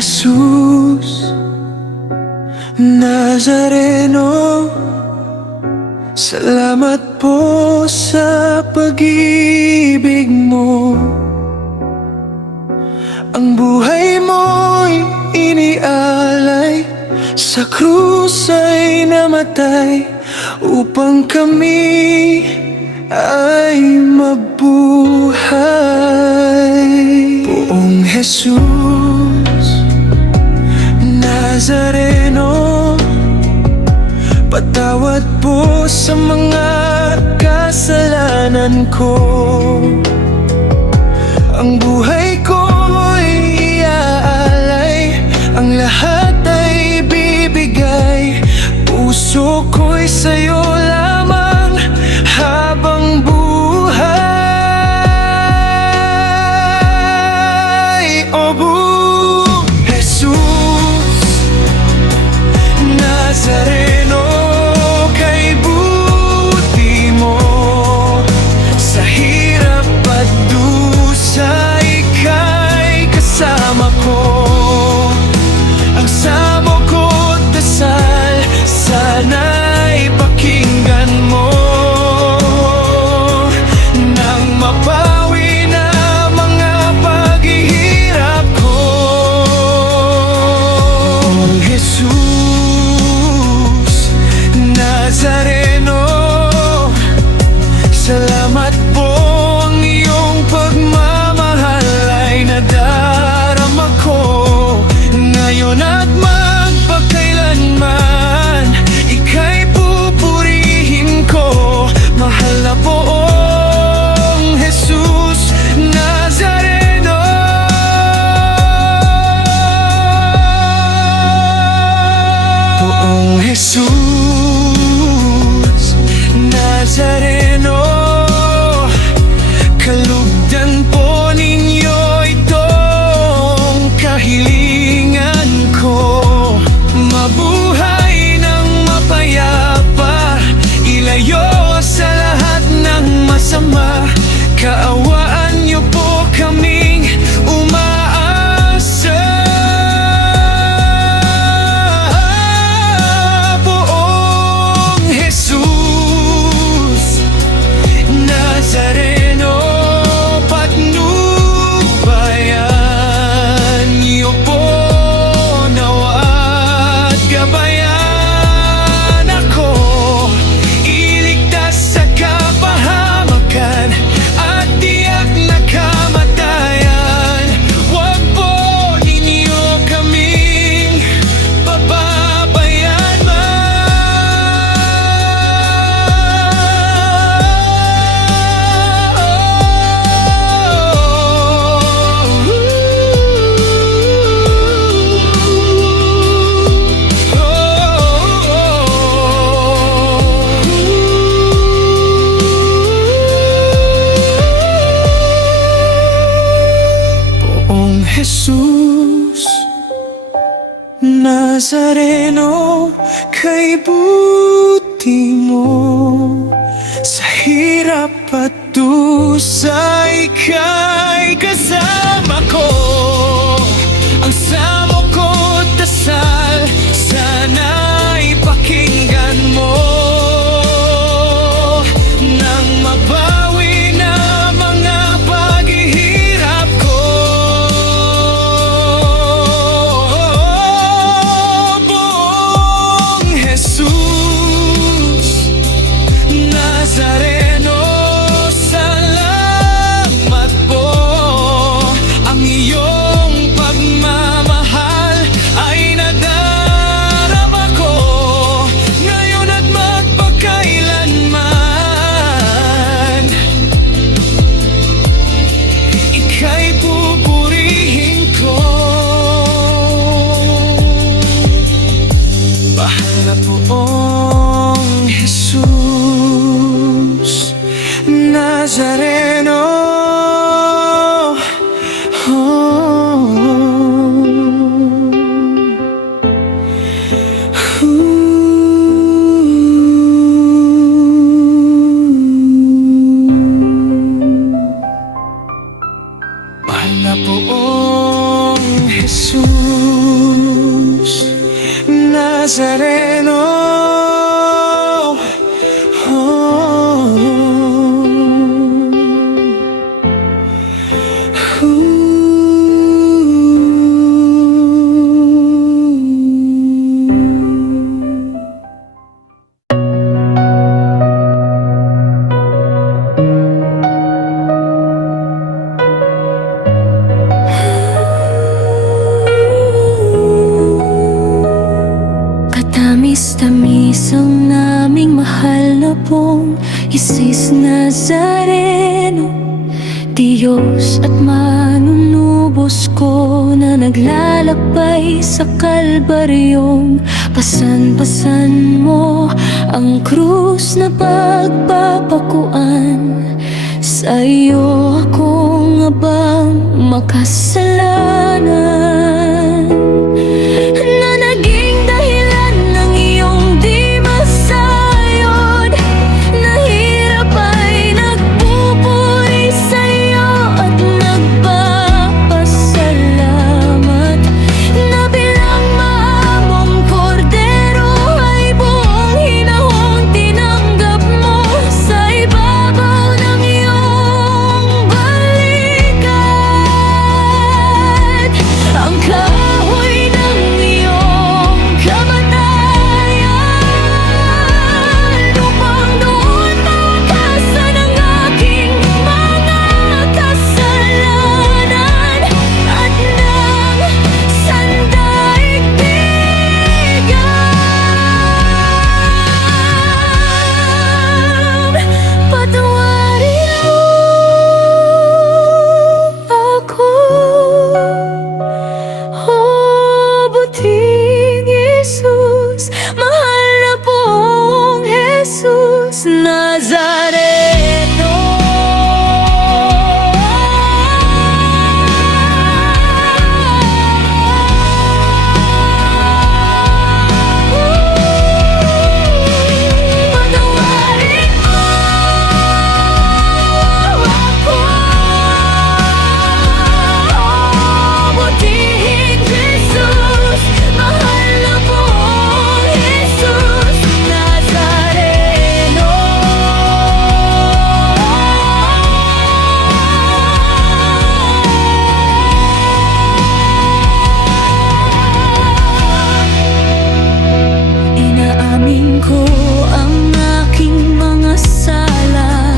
Jesus Nazareno, salamat po sa pag-ibig mo. Ang buhay mo'y inialay, sa krus ay namatay, upang kami ay mabuhay. Poong Jesus Nazareno, patawad po sa mga kasalanan ko. Ang buhay ko'y iaalay, ang lahat ay bibigay. Puso ko'y sa'yo lamang habang buhay. O buong Jesus Nazareno, kay buti mo, sa hirap at dusa ika'y kasama ko. Ang samo ko't dasal, sana'y pakinggan mo, nang mapawi na mga paghihirap ko. Jesus Nazareno, salamat po, ang iyong pagmamahal ay nadarama ko. Ngayon at magpakailanman, ika'y pupurihin ko. Mahal na poong Jesus Nazareno. Poong Jesus Nazareno, kalugdan po ninyo itong kahilingan ko. Mabuhay ng mapayapa, ilayo sa lahat ng masama. Kaawaan niyo po kaming umaasa. Poong Jesus Nazareno, patnubayan niyo po nawa at gabayan ako. Iligtas sa kapahamakan at tiyak na kamatayan. Huwag po ninyo kaming pababayaan Poong Jesus Nazareno, kay buti mo, sa hirap at dusa ika'y kasama ko. Ang samo ko't dasal, sana'y pakinggan mo, nang mabawi na mga paghihirap ko. Poong Jesus Nazareno, salamat po, ang iyong pagmamahal ay nadarama ko. Ngayon at magpakailanman, ika'y pupurihin ko. Mahal na poong Jesus Nazareno. Mahal na poong Jesus Nazareno. Tamis ang naming mahal na pong Jesus Nazareno, Diyos at manunubos ko na naglalakbay sa Kalbaryong. Pasan-pasan mo ang krus na pagpapakuan. Sa iyo akong abang makasalanan, na naging dahilan ng iyong di masayod. Nahirap ay nagpupuri sa iyo at nagpapasalamat, na bilang maamong kordero ay buong hinahong tinanggap mo sa ibabaw ng iyong balikat. Ang kahoy ng iyong kamatayan upang doon tawakasan ang aking mga kasalanan at ng sandaigdigan. Patawarin mo ako, oh buting Jesus, mahal na pong Jesus Nazareno. Patawarin mo ako, oh buting Jesus, mahal na pong Jesus Nazareno. Inaamin ko ang aking mga sala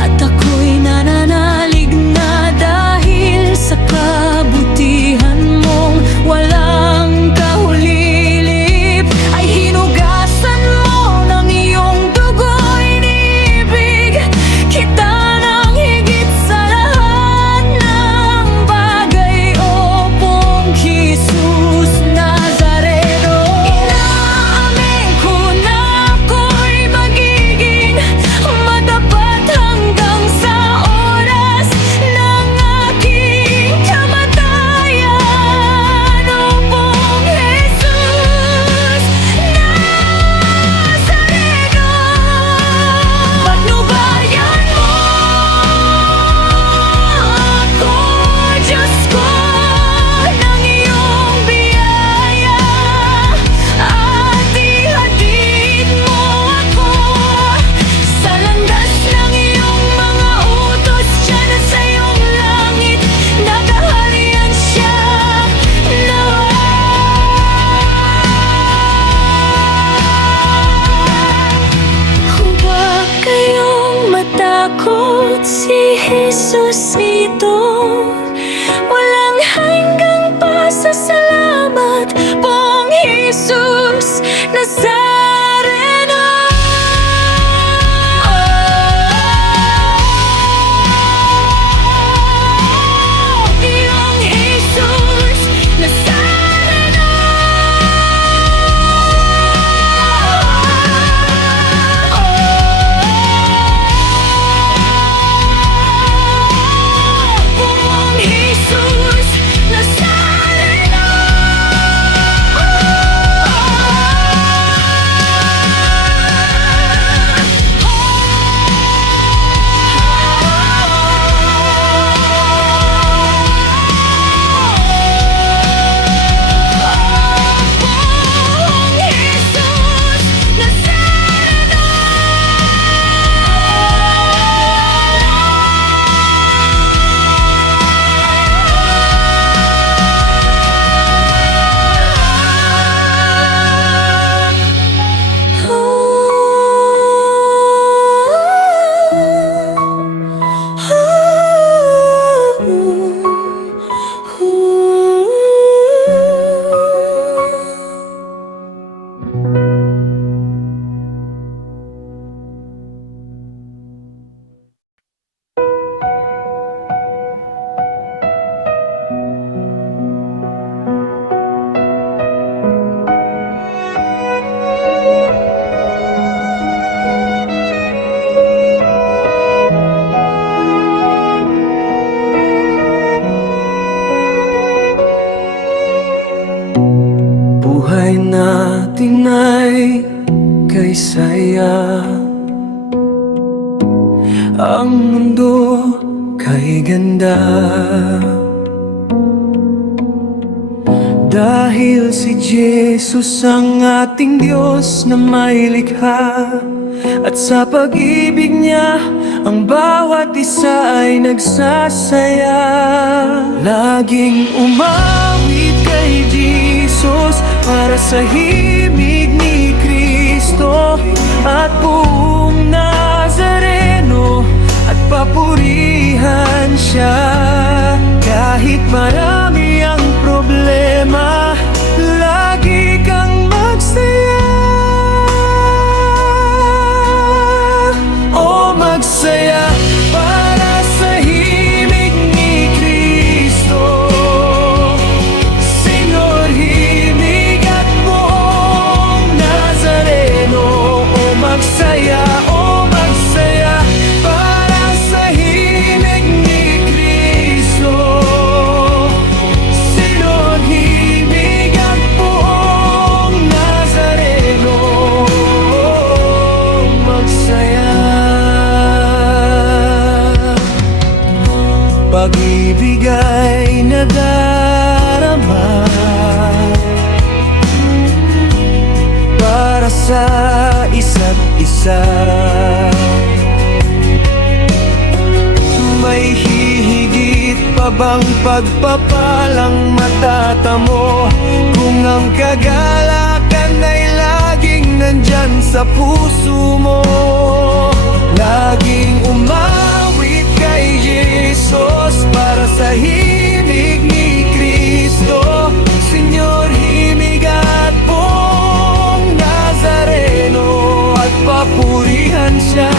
at ako'y nananalig na dahil sa kabutihan mong walang kahulilip ay hinugasan mo ng iyong dugo. Inibig kita ng higit sa lahat ng bagay, o pong Jesus Nazareno. Inaamin ko na ako'y magiging matapat hanggang sa oras ng aking kamatayan, o pong Jesus Nazareno. Patnubayan mo ako, Diyos ko, ng iyong biyaya at ihatid mo ako sa landas ng iyong mga utos. Diyan sa iyong langit nakaharian siya nawa. Huwag kayong matakot, si Jesus ito. Walang hanggang pasasalamat, pong Jesus Nazareno. Iyong Jesus Nazareno. buhay natin ay kay saya. Ang mundo kay ganda, dahil si Jesus ang ating Diyos na may likha. At sa pag-ibig niya, ang bawat isa ay nagsasaya. Laging umawit kay Jesus para sa himig ni Kristo at buong Nazareno, at papurihan siya. Kahit marami ang problema, lagi kang magsaya. O magsaya para sa himig ni Kristo. Senyor, himig at buong Nazareno. O magsaya para sa himig ni Kristo. Senyor, himig at buong Nazareno. O magsaya. Pag-ibig ay nadarama para sa isa't isa. May hihigit pa bang pagpapalang matatamo kung ang kagalakan ay laging nandyan sa puso mo? Laging umawit kay Jesus para sa himig ni Kristo. Senyor, himig at buong Nazareno, at papurihan siya.